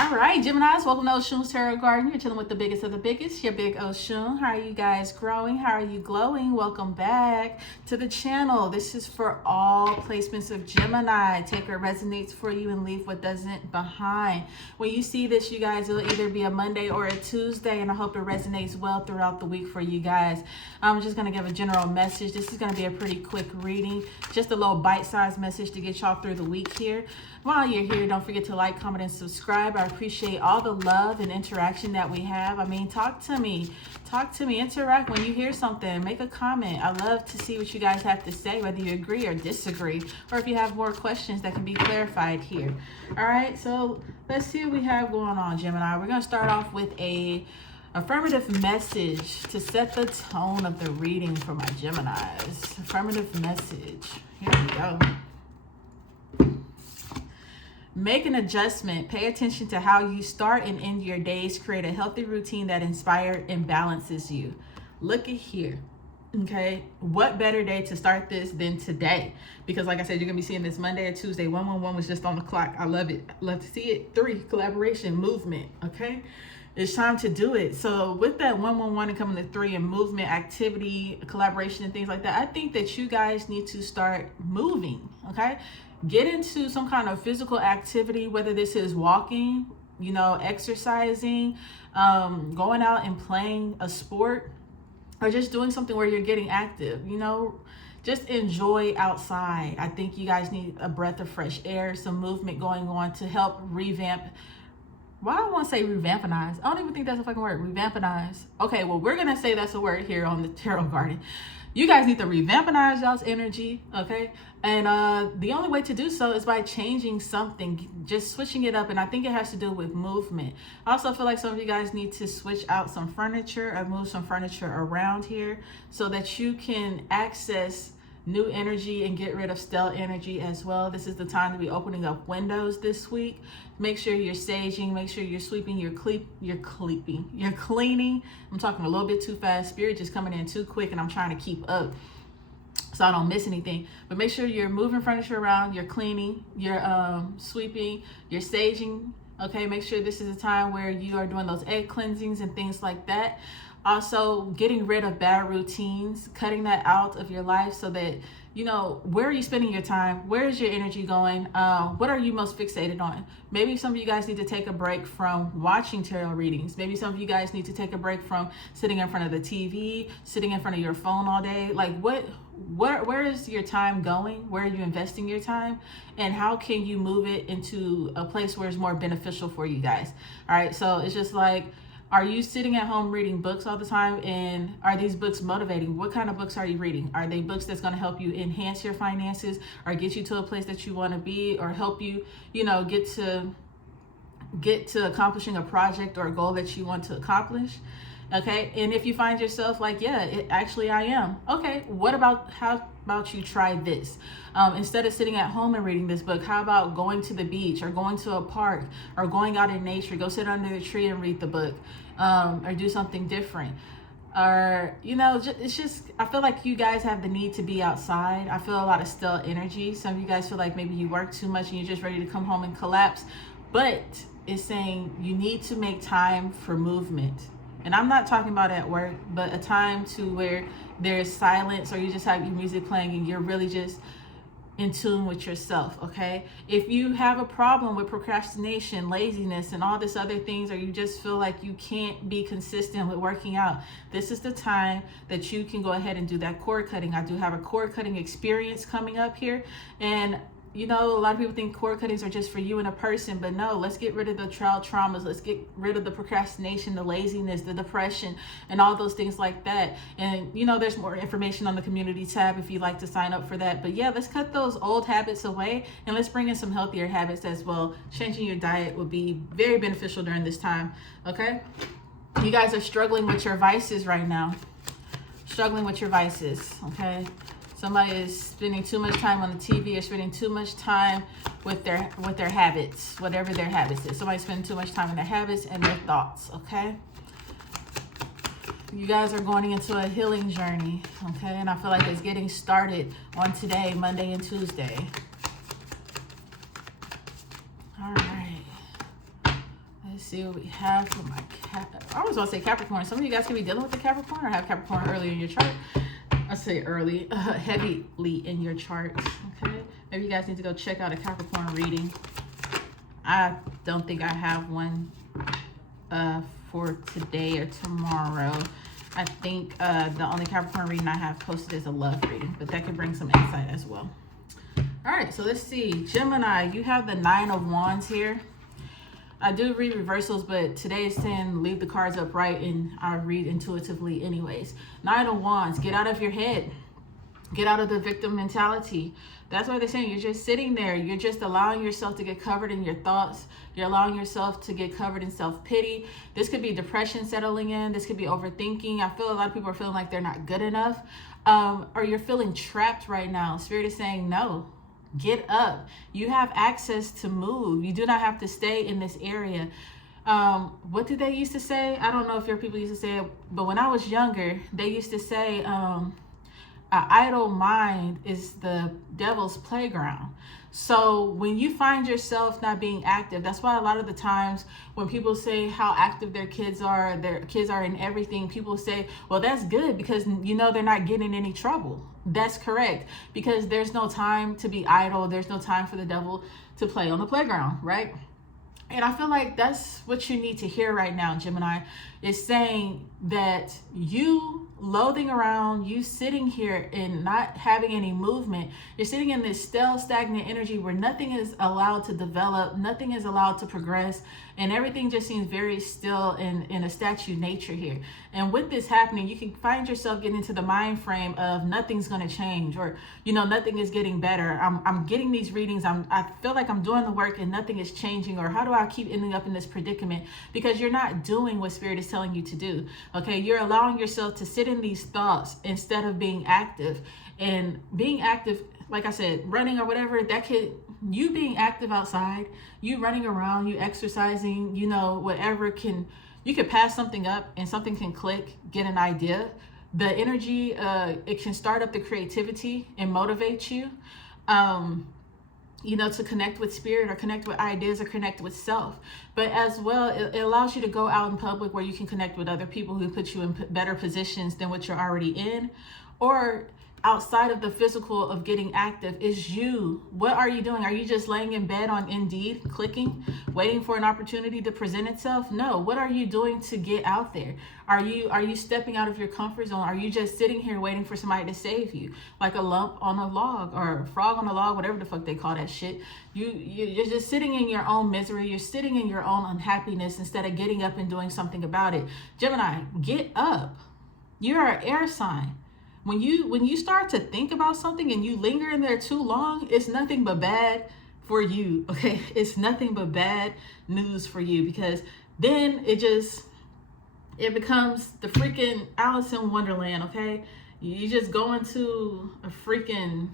All right, Geminis, welcome to Oshun's Tarot Garden. You're chilling with the biggest of the biggest, your big Oshun. How are you guys growing? How are you glowing? Welcome back to the channel. This is for all placements of Gemini. Take what resonates for you and leave what doesn't behind. When you see this, you guys, it'll either be a Monday or a Tuesday, and I hope it resonates well throughout the week for you guys. I'm just going to give a general message. This is going to be a pretty quick reading, just a little bite-sized message to get y'all through the week here. While you're here, don't forget to like, comment, and subscribe. I appreciate all the love and interaction that we have. I mean, talk to me, interact when you hear something, make a comment. I love to see what you guys have to say, whether you agree or disagree, or if you have more questions that can be clarified here. All right, so let's see what we have going on, Gemini. We're going to start off with a affirmative message to set the tone of the reading for my Geminis. Affirmative message. Here we go. Make an adjustment. Pay attention to how you start and end your days. Create a healthy routine that inspires and balances you. Look at here. Okay, what better day to start this than today? Because like I said, you're gonna be seeing this Monday or Tuesday. 111 was just on the clock. I love it. Love to see it. 3, collaboration, movement. Okay, it's time to do it. So with that 111 and coming to 3 and movement, activity, collaboration, and things like that, I think that you guys need to start moving. Okay, get into some kind of physical activity, whether this is walking, you know, exercising, going out and playing a sport, or just doing something where you're getting active, you know, just enjoy outside. I think you guys need a breath of fresh air, some movement going on to help revamp. Why do I want to say revampanize? I don't even think that's a fucking word, revampanize. Okay, well, we're going to say that's a word here on the Tarot Garden. You guys need to revampanize y'all's energy, okay? And the only way to do so is by changing something, just switching it up. And I think it has to do with movement. I also feel like some of you guys need to switch out some furniture or move some furniture around here so that you can access new energy and get rid of stale energy as well. This is the time to be opening up windows this week. Make sure you're saging, make sure you're sweeping, you're cleaning. I'm talking a little bit too fast. Spirit just coming in too quick and I'm trying to keep up so I don't miss anything. But make sure you're moving furniture around, you're cleaning, you're sweeping, you're saging. Okay, make sure this is a time where you are doing those egg cleansings and things like that. Also, getting rid of bad routines, cutting that out of your life so that, you know, where are you spending your time? Where is your energy going? What are you most fixated on? Maybe some of you guys need to take a break from watching tarot readings. Maybe some of you guys need to take a break from sitting in front of the TV, sitting in front of your phone all day. Like where is your time going? Where are you investing your time? And how can you move it into a place where it's more beneficial for you guys? All right, so it's just like, are you sitting at home reading books all the time? And are these books motivating? What kind of books are you reading? Are they books that's going to help you enhance your finances or get you to a place that you want to be, or help you, you know, get to accomplishing a project or a goal that you want to accomplish? Okay, and if you find yourself like, yeah, actually I am. Okay, how about you try this? Instead of sitting at home and reading this book, how about going to the beach or going to a park or going out in nature? Go sit under the tree and read the book, or do something different. Or, you know, it's just, I feel like you guys have the need to be outside. I feel a lot of stale energy. Some of you guys feel like maybe you work too much and you're just ready to come home and collapse. But it's saying you need to make time for movement. And I'm not talking about at work, but a time to where there's silence, or you just have your music playing and you're really just in tune with yourself, okay? If you have a problem with procrastination, laziness, and all this other things, or you just feel like you can't be consistent with working out, this is the time that you can go ahead and do that cord cutting. I do have a cord cutting experience coming up here, and you know, a lot of people think cord cuttings are just for you and a person, but no, let's get rid of the trial traumas. Let's get rid of the procrastination, the laziness, the depression, and all those things like that. And, you know, there's more information on the community tab if you'd like to sign up for that. But yeah, let's cut those old habits away and let's bring in some healthier habits as well. Changing your diet would be very beneficial during this time, okay? You guys are struggling with your vices right now. Struggling with your vices, okay? Somebody is spending too much time on the TV or spending too much time with their habits, whatever their habits is. Somebody's spending too much time in their habits and their thoughts, okay? You guys are going into a healing journey, okay? And I feel like it's getting started on today, Monday and Tuesday. All right. see what we have for my I was gonna say Capricorn. Some of you guys can be dealing with the Capricorn or have Capricorn early in your chart. I say early, heavily in your chart. Okay, maybe you guys need to go check out a Capricorn reading. I don't think I have one for today or tomorrow. I think the only Capricorn reading I have posted is a love reading, but that could bring some insight as well. All right, so let's see. Gemini, you have the 9 of Wands here. I do read reversals, but today is saying leave the cards upright, and I read intuitively anyways. 9 of Wands, get out of your head. Get out of the victim mentality. That's why they're saying you're just sitting there. You're just allowing yourself to get covered in your thoughts. You're allowing yourself to get covered in self-pity. This could be depression settling in. This could be overthinking. I feel a lot of people are feeling like they're not good enough. Or you're feeling trapped right now. Spirit is saying, no, get up. You have access to move. You do not have to stay in this area. What did they used to say? I don't know if your people used to say it, but when I was younger, they used to say, an idle mind is the devil's playground. So when you find yourself not being active, that's why a lot of the times when people say how active their kids are in everything, people say, well, that's good because you know they're not getting in any trouble. That's correct, because there's no time to be idle. There's no time for the devil to play on the playground, right? And I feel like that's what you need to hear right now, Gemini, is saying that you loathing around, you sitting here and not having any movement, you're sitting in this stale, stagnant energy where nothing is allowed to develop, nothing is allowed to progress, and everything just seems very still in a statue nature here. And with this happening, you can find yourself getting into the mind frame of nothing's going to change, or, you know, nothing is getting better. I'm getting these readings. I feel like I'm doing the work and nothing is changing, or how do I keep ending up in this predicament? Because you're not doing what Spirit is telling you to do. Okay, you're allowing yourself to sit in these thoughts instead of being active. And being active, like I said, running or whatever, that could, you being active outside, you running around, you exercising, you know, whatever can, you could pass something up and something can click, get an idea. The energy, it can start up the creativity and motivate you, you know, to connect with spirit or connect with ideas or connect with self. But as well, it allows you to go out in public where you can connect with other people who put you in better positions than what you're already in. Or outside of the physical of getting active is you. What are you doing? Are you just laying in bed on Indeed, clicking, waiting for an opportunity to present itself? No. What are you doing to get out there? Are you stepping out of your comfort zone? Are you just sitting here waiting for somebody to save you? Like a lump on a log or a frog on a log, whatever the fuck they call that shit. You're just sitting in your own misery. You're sitting in your own unhappiness instead of getting up and doing something about it. Gemini, get up. You're an air sign. When you start to think about something and you linger in there too long, it's nothing but bad for you, okay? It's nothing but bad news for you, because then it becomes the freaking Alice in Wonderland, okay? You just go into a freaking,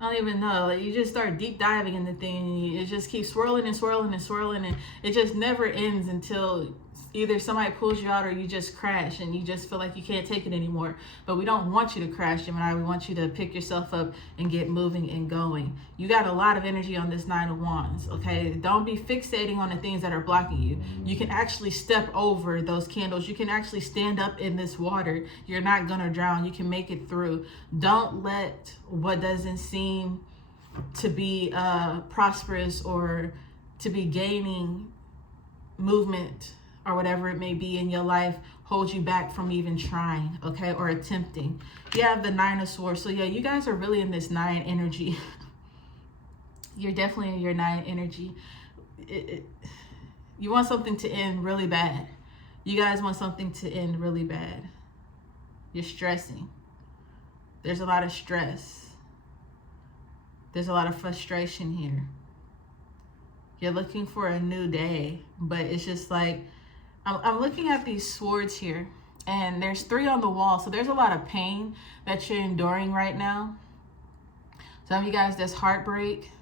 I don't even know, like you just start deep diving in the thing. It just keeps swirling and swirling and swirling, and it just never ends until either somebody pulls you out or you just crash and you just feel like you can't take it anymore. But we don't want you to crash, Gemini. We want you to pick yourself up and get moving and going. You got a lot of energy on this 9 of Wands, okay? Don't be fixating on the things that are blocking you. You can actually step over those candles. You can actually stand up in this water. You're not gonna drown. You can make it through. Don't let what doesn't seem to be prosperous or to be gaining movement or whatever it may be in your life hold you back from even trying, okay, or attempting. You have the 9 of Swords. So yeah, you guys are really in this 9 energy. You're definitely in your 9 energy. You want something to end really bad. You guys want something to end really bad. You're stressing. There's a lot of stress. There's a lot of frustration here. You're looking for a new day, but it's just like, I'm looking at these swords here, and there's 3 on the wall. So there's a lot of pain that you're enduring right now. Some of you guys, there's heartbreak.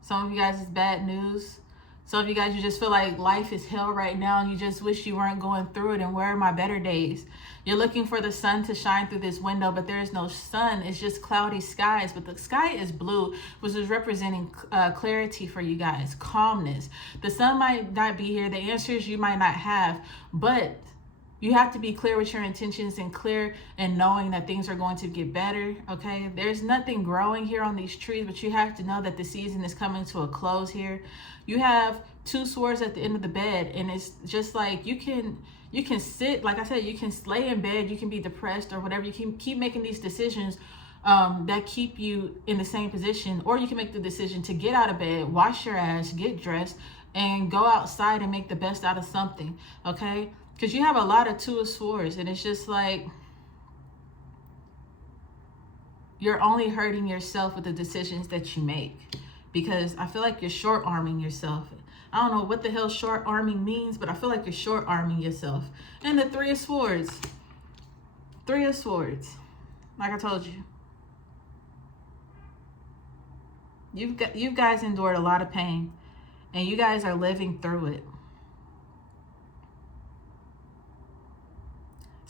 Some of you guys, it's bad news. So if you guys, you just feel like life is hell right now and you just wish you weren't going through it, and where are my better days? You're looking for the sun to shine through this window, but there is no sun. It's just cloudy skies, but the sky is blue, which is representing clarity for you guys, calmness. The sun might not be here. The answers you might not have, but you have to be clear with your intentions and clear and knowing that things are going to get better, okay? There's nothing growing here on these trees, but you have to know that the season is coming to a close here. You have 2 swords at the end of the bed, and it's just like you can sit, like I said, you can lay in bed, you can be depressed or whatever. You can keep making these decisions that keep you in the same position, or you can make the decision to get out of bed, wash your ass, get dressed, and go outside and make the best out of something, okay? Because you have a lot of 2 of swords, and it's just like you're only hurting yourself with the decisions that you make, because I feel like you're short-arming yourself. I don't know what the hell short-arming means, but I feel like you're short-arming yourself. And the 3 of swords. 3 of swords. Like I told you. You guys endured a lot of pain, and you guys are living through it.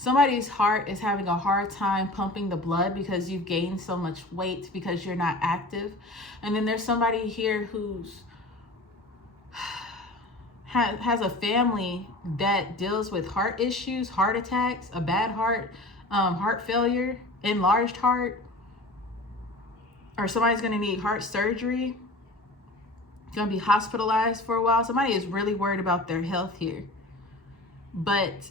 Somebody's heart is having a hard time pumping the blood because you've gained so much weight because you're not active. And then there's somebody here who's has a family that deals with heart issues, heart attacks, a bad heart, heart failure, enlarged heart, or somebody's going to need heart surgery, going to be hospitalized for a while. Somebody is really worried about their health here, but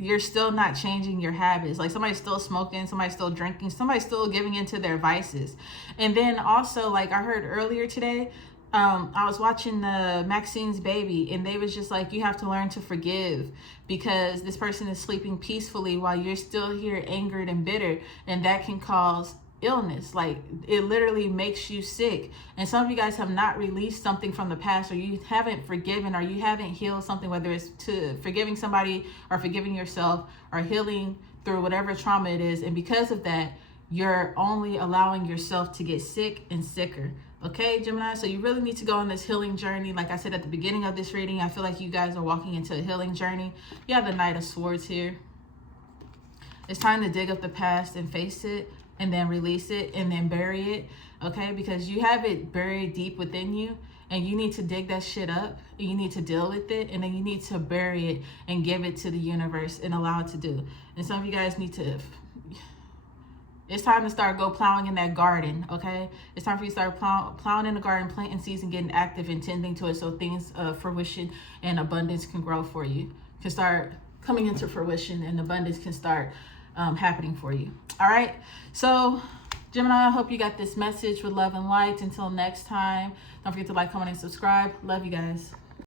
you're still not changing your habits. Like somebody's still smoking, somebody's still drinking, somebody's still giving into their vices. And then also, like I heard earlier today, I was watching the Maxine's Baby, and they was just like, you have to learn to forgive because this person is sleeping peacefully while you're still here angered and bitter, and that can cause illness. Like it literally makes you sick. And some of you guys have not released something from the past, or you haven't forgiven, or you haven't healed something, whether it's to forgiving somebody or forgiving yourself or healing through whatever trauma it is. And because of that, you're only allowing yourself to get sick and sicker. Okay, Gemini, so you really need to go on this healing journey. Like I said at the beginning of this reading, I feel like you guys are walking into a healing journey. You have the Knight of Swords here. It's time to dig up the past and face it, and then release it, and then bury it, okay? Because you have it buried deep within you, and you need to dig that shit up, and you need to deal with it, and then you need to bury it and give it to the universe and allow it to do. And some of you guys need to, it's time to start plowing in that garden, okay? It's time for you to start plowing in the garden, planting seeds, and getting active and tending to it so things of fruition and abundance can grow for you, can start coming into fruition, and abundance can start happening for you. All right, so Gemini, I hope you got this message with love and light. Until next time, don't forget to like, comment, and subscribe. Love you guys.